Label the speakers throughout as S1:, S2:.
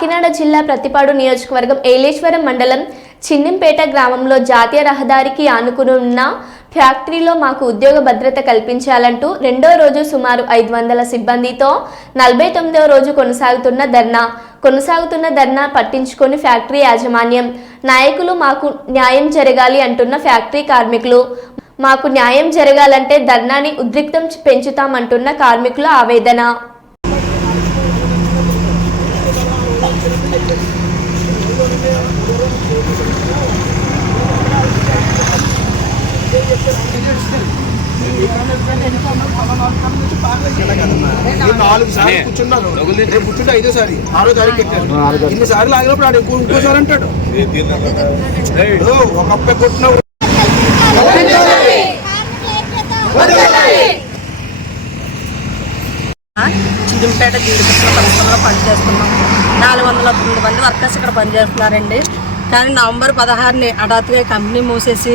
S1: కాకినాడ జిల్లా ప్రతిపాడు నియోజకవర్గం ఏలేశ్వరం మండలం చిన్నింపేట గ్రామంలో జాతీయ రహదారికి ఆనుకుని ఉన్న ఫ్యాక్టరీలో మాకు ఉద్యోగ భద్రత కల్పించాలంటూ రెండో రోజు సుమారు ఐదు వందల సిబ్బందితో నలభై తొమ్మిదవ రోజు కొనసాగుతున్న ధర్నా. కొనసాగుతున్న ధర్నా పట్టించుకొని ఫ్యాక్టరీ యాజమాన్యం నాయకులు మాకు న్యాయం జరగాలి అంటున్న ఫ్యాక్టరీ కార్మికులు. మాకు న్యాయం జరగాలంటే ధర్నాని ఉద్రిక్తం పెంచుతామంటున్న కార్మికుల ఆవేదన
S2: ఈ నాలుగు సార్లు కూర్చున్నారు రేపు కూర్చుంటే ఐదోసారి ఆరో తారీఖు ఎక్కారు ఇన్ని సార్లు ఆగినప్పుడు ఆడు ఇంకో ఇంకోసారి అంటాడు. ఇప్పుడు ఒక అప్ప కొట్టిన
S3: చిద్దింపేట జీడిపట్ల పరిశ్రమలో పనిచేస్తున్నాం. నాలుగు వందల తొమ్మిది మంది వర్కర్స్ ఇక్కడ పనిచేస్తున్నారండి. కానీ నవంబర్ పదహారుని హఠాత్తుగా కంపెనీ మూసేసి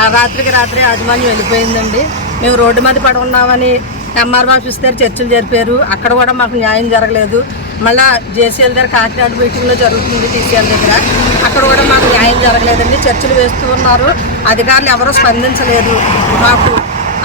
S3: ఆ రాత్రికి రాత్రి యాజమాన్యం వెళ్ళిపోయిందండి. మేము రోడ్డు మీద పడుకున్నామని ఎంఆర్ ఎంఆర్ఓ ఆఫీస్ దగ్గర చర్చలు జరిపారు. అక్కడ కూడా మాకు న్యాయం జరగలేదు. మళ్ళా జేసీఎల్ దగ్గర కాకినాడ మీటింగ్లో జరుగుతుంది టీసీఎల్ దగ్గర. అక్కడ కూడా మాకు న్యాయం జరగలేదండి. చర్చలు వేస్తూ ఉన్నారు. అధికారులు ఎవరూ స్పందించలేదు. మాకు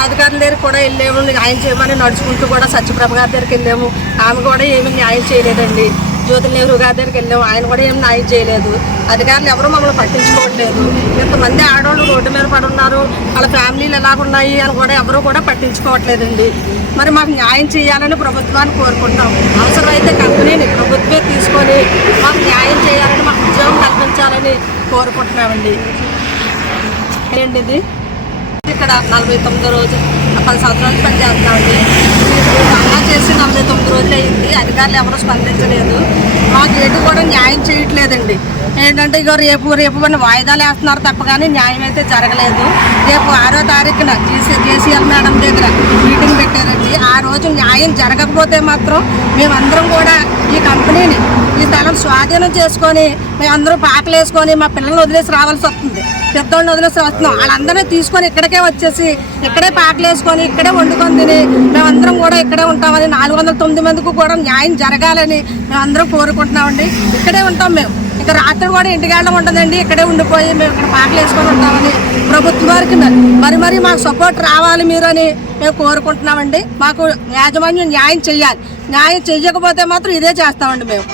S3: అధికారుల దగ్గర కూడా వెళ్ళాము న్యాయం చేయమని నడుచుకుంటూ కూడా సత్యప్రభ గారి దగ్గరికి వెళ్ళాము. ఆమె కూడా ఏమీ న్యాయం చేయలేదండి. జ్యోతి నెహ్రూ గారి దగ్గరికి వెళ్ళాము. ఆయన కూడా ఏం న్యాయం చేయలేదు. అధికారులు ఎవరూ మమ్మల్ని పట్టించుకోవట్లేదు. ఇంతమంది ఆడవాళ్ళు రోడ్డు మీద పడున్నారు. వాళ్ళ ఫ్యామిలీలు ఎలాగున్నాయి అని కూడా ఎవరూ కూడా పట్టించుకోవట్లేదండి. మరి మాకు న్యాయం చేయాలని ప్రభుత్వాన్ని కోరుకుంటున్నాం. అవసరమైతే కంపెనీని ప్రభుత్వమే తీసుకొని మాకు న్యాయం చేయాలని మాకు ఉద్యోగం కల్పించాలని కోరుకుంటున్నామండి. ఏంటిది? ఇక్కడ నలభై తొమ్మిది రోజు పది సంవత్సరాలు పని చేస్తున్నామండి అలా చేసి నలభై తొమ్మిది రోజులు అయింది. అధికారులు ఎవరు స్పందించలేదు. మాకు ఎటు కూడా న్యాయం చేయట్లేదండి. ఏంటంటే ఇక రేపు రేపు మన వాయిదాలు వేస్తున్నారు తప్ప కానీ న్యాయం అయితే జరగలేదు. రేపు ఆరో తారీఖున జీసీ జేసీఎల్ మేడం దగ్గర మీటింగ్ పెట్టారండి. ఆ రోజు న్యాయం జరగకపోతే మాత్రం మేమందరం కూడా ఈ కంపెనీని ఈ స్థలం స్వాధీనం చేసుకొని మేమందరం పాటలు వేసుకొని మా పిల్లల్ని వదిలేసి రావాల్సి వస్తుంది. పెద్దోళ్ళని వదిలేసి వస్తున్నాం. వాళ్ళందరినీ తీసుకొని ఇక్కడికే వచ్చేసి ఇక్కడే పాకలు వేసుకొని ఇక్కడే వండుకొని తిని మేమందరం కూడా ఇక్కడే ఉంటామని నాలుగు వందల తొమ్మిది మందికి కూడా న్యాయం జరగాలని మేమందరం కోరుకుంటున్నామండి. ఇక్కడే ఉంటాం మేము. ఇక రాత్రి కూడా ఇంటికి వెళ్ళడం ఉండదండి. ఇక్కడే ఉండిపోయి మేము ఇక్కడ పాకలు వేసుకొని ఉంటామని ప్రభుత్వం వారికి మరి మరి మరి మాకు సపోర్ట్ రావాలి మీరు అని మేము కోరుకుంటున్నామండి. మాకు యాజమాన్యం న్యాయం చెయ్యాలి న్యాయం చెయ్యకపోతే మాత్రం ఇదే చేస్తామండి మేము.